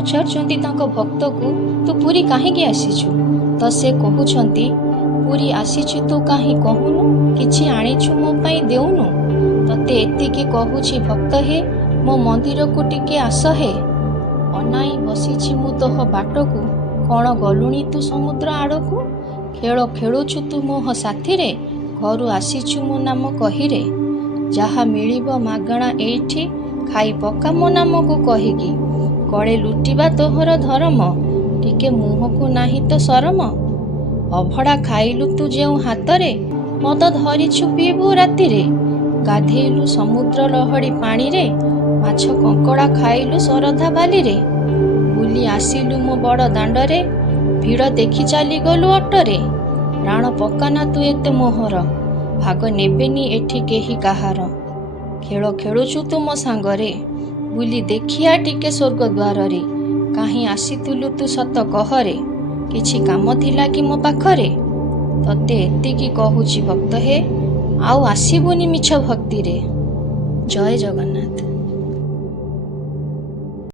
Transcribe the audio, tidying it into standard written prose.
ପଚାରୁଛନ୍ତି ତାଙ୍କ ଭକ୍ତକୁ, ତୁ ପୁରୀ କାହିଁକି ଆସିଛୁ? ତ ସେ କହୁଛନ୍ତି, ପୁରୀ ଆସିଛୁ ତୁ କାହିଁ କହୁନୁ, କିଛି ଆଣିଛୁ ମୋ ପାଇଁ ଦେଉନୁ? ତତେ ଏତିକି କହୁଛି ଭକ୍ତ ହେ, ମୋ ମନ୍ଦିରକୁ ଟିକେ ଆସ ହେ। ଅନାଇ ବସିଛି ମୁଁ ତୋହ ବାଟକୁ, କ'ଣ ଗଲୁଣି ତୁ ସମୁଦ୍ର ଆଡ଼କୁ? ଖେଳ ଖେଳୁଛୁ ତୁ ମୋହ ସାଥିରେ, ଘରୁ ଆସିଛୁ ମୋ ନାମ କହିରେ। ଯାହା ମିଳିବ ମାଗଣା ଏଇଠି, ଖାଇ ପକା ମୋ ନାମକୁ କହିକି। କଳେ ଲୁଟିବା ତୋହର ଧରମ, ଟିକେ ମୁହଁକୁ ନାହିଁ ତ ସରମ। ଅଭଡ଼ା ଖାଇଲୁ ତୁ ଯେଉଁ ହାତରେ, ମଦ ଧରିଛୁ ପିଇବୁ ରାତିରେ। ଗାଧେଇଲୁ ସମୁଦ୍ର ଲହଡ଼ି ପାଣିରେ, ମାଛ କଙ୍କଡ଼ା ଖାଇଲୁ ଶରଧା ବାଲିରେ। ବୁଲି ଆସିଲୁ ମୋ ବଡ଼ ଦାଣ୍ଡରେ, ଭିଡ଼ ଦେଖି ଚାଲିଗଲୁ ଅଟରେ। ପ୍ରାଣ ପକାନା ତୁ ଏତେ ମୋହର, ଭାଗ ନେବେନି ଏଠି କେହି କାହାର। ଖେଳ ଖେଳୁଛୁ ତୁ ମୋ ସାଙ୍ଗରେ, ବୁଲି ଦେଖିଆ ଟିକେ ସ୍ୱର୍ଗ ଦ୍ୱାରରେ। କାହିଁ ଆସିଥିଲୁ ତୁ ସତ କହରେ, କିଛି କାମ ଥିଲା କି ମୋ ପାଖରେ? ତତେ ଏତିକି କହୁଛି ଭକ୍ତ ହେ, ଆଉ ଆସିବୁନି ମିଛ ଭକ୍ତିରେ। ଜୟ ଜଗନ୍ନାଥ।